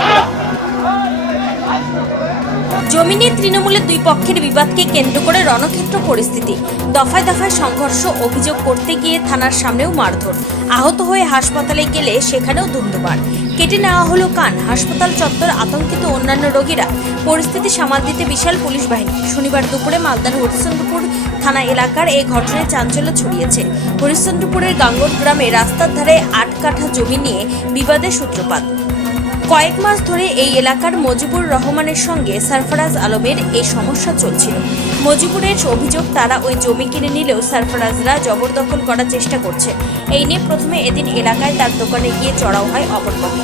Ah! জমি নিয়ে তৃণমূলের দুই পক্ষের বিবাদকে কেন্দ্র করে রণক্ষেত্র পরিস্থিতি। দফায় দফায় সংঘর্ষ, অভিযোগ করতে গিয়ে থানার সামনেও মারধর। আহত হয়ে হাসপাতালে গেলে সেখানেও ধুন্ধুমার কেটে নেওয়া হলো কান। হাসপাতাল চত্বর আতঙ্কিত অন্যান্য রোগীরা। পরিস্থিতি সামাল দিতে বিশাল পুলিশ বাহিনী। শনিবার দুপুরে মালদার হরিশ্চন্দ্রপুর থানা এলাকার এই ঘটনায় চাঞ্চল্য ছড়িয়েছে। হরিশ্চন্দ্রপুরের গাঙ্গট গ্রামে রাস্তার ধারে আট কাঠা জমি নিয়ে বিবাদের সূত্রপাত। কয়েক মাস ধরে এই এলাকার মজিবুর রহমানের সঙ্গে সরফরাজ আলমের এই সমস্যা চলছিল। মজিবুরের অভিযোগ, তারা ওই জমি কিনে নিলেও সরফরাজরা জবরদখল করার চেষ্টা করছে। এই নিয়ে প্রথমে এদিন এলাকায় তার দোকানে গিয়ে চড়াও হয় অপরপক্ষ।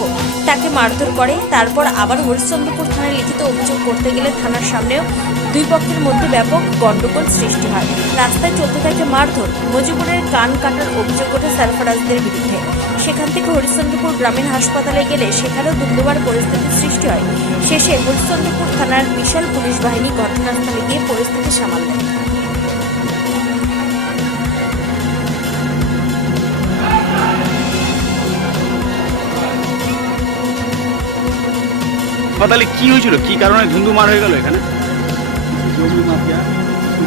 তাকে মারধর করে, তারপর আবার হরিশ্চন্দ্রপুর থানায় লিখিত অভিযোগ করতে গেলে থানার সামনেও দুই পক্ষের মধ্যে ব্যাপক গণ্ডগোল সৃষ্টি হয়। রাস্তায় চলতে থাকে মারধর, মজিবুরের কান কাটার অভিযোগ ওঠে সরফরাজদের বিরুদ্ধে। সেখান থেকে হরিশ্চন্দ্রপুর গ্রামীণ হাসপাতালে গেলে সেখানেও দুর্দবার পরিস্থিতির সৃষ্টি হয়। শেষে হরিশ্চন্দ্রপুর থানার বিশাল পুলিশ বাহিনী ঘটনাস্থলে গিয়ে পরিস্থিতি সামাল দেয়। হাসপাতালে কি হয়েছিল? কি কারণে ধুন্ধুমার হয়ে গেল এখানে? জমি মাফিয়া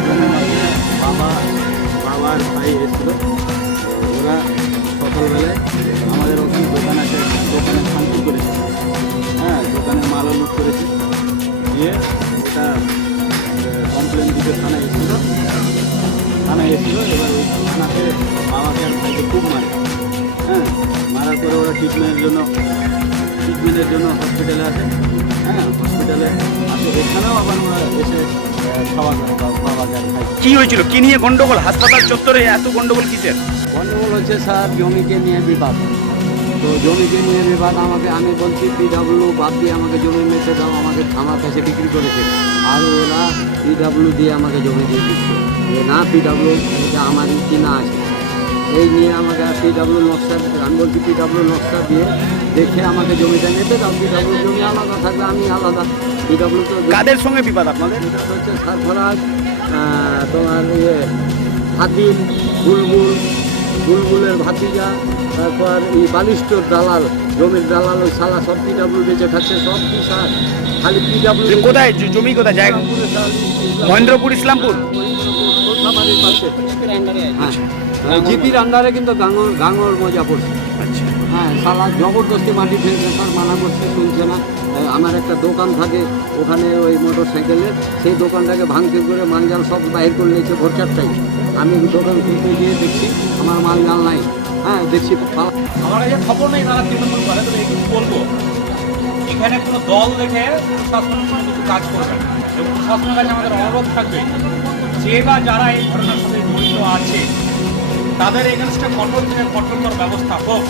জমি মাফিয়া, বাবা, বাবার ভাই এসেছিল। ওরা সকালবেলায় আমাদের ওখানে দোকান আছে, দোকানে শান্তি করেছে। হ্যাঁ দোকানে মালও লুট করেছে। দিয়ে ওটা কমপ্লেন দিতে থানায় এসেছিল। থানায় এসেছিল, এবার ওই থানাতে বাবাকে আর ভাইকে খুব মারে। হ্যাঁ মারার পরে ওরা ট্রিটমেন্টের জন্য ট্রিটমেন্টের জন্য হসপিটালে আসে। হ্যাঁ হসপিটালে আসে। এখানেও আবার ওরা এসে কি হয়েছিল? কি নিয়ে গন্ডগোল? হাসপাতাল চত্বরে এত গন্ডগোল কিসের? গন্ডগোল হচ্ছে স্যার, জমিকে নিয়ে বিবাদ। তো জমিকে নিয়ে বিবাদ আমাকে, আমি বলছি পিডাব্লিউ বাদ দিয়ে আমাকে জমি মেতে দাও, আমাকে আমার কাছে বিক্রি করেছে। আর ওরা পিডাব্লিউ দিয়ে আমাকে জমি দিয়ে দিচ্ছে। না পিডাব্লিউ এটা আমারই কিনা আছে। এই নিয়ে আমাকে পিডাব্লিউ নকশা আমি বলছি পিডাব্লিউ নকশা দিয়ে দেখে আমাকে জমিটা নিতে দাও পিডাব্লিউ জমি আলাদা থাকবে আমি আলাদা। পিডাব্লিউ তো কাদের সঙ্গে বিবাদ আপনাদের? হচ্ছে সারফরাজ তোমার ইয়ে হাতিম বুলবুল বুলবুলের ভাতিজা তারপর এই বালিষ্টর দালাল জমির দালাল ওই সালা সব পিডাব্লিউ বেঁচে খাচ্ছে সব কি সার? খালি পিডাব্লিউ যে কোথায়? জমি কোথায়? জায়গা? মহেন্দ্রপুর ইসলামপুর? হ্যাঁ জিপির আন্ডারে কিন্তু গাঙর গাঙর মজা পড়ছে আচ্ছা। হ্যাঁ সালা জবরদস্তি মাটি ফেলছে স্যার মানা করছে শুনছে না? আমার একটা দোকান থাকে ওখানে ওই মোটর সাইকেলের সেই দোকানটাকে ভাঙচুর করে মালজাল সব বাইর করে নিয়েছে ভোর চারটায় আমি দোকান খুলতে গিয়ে দেখছি আমার মালজাল নাই। হ্যাঁ দেখছি আমার কাছে খবর নেই তারা তৃণমূল করে তবে একটু বলব। এখানে কোনো দল দেখে প্রশাসন কোনো কিছু কাজ করবে না। এবং প্রশাসনের কাছে আমাদের অনুরোধ থাকবে যে বা যারা এই ঘটনার সাথে জড়িত আছে তাদের এগেনস্টে কঠোর থেকে কঠোরতর ব্যবস্থা হোক।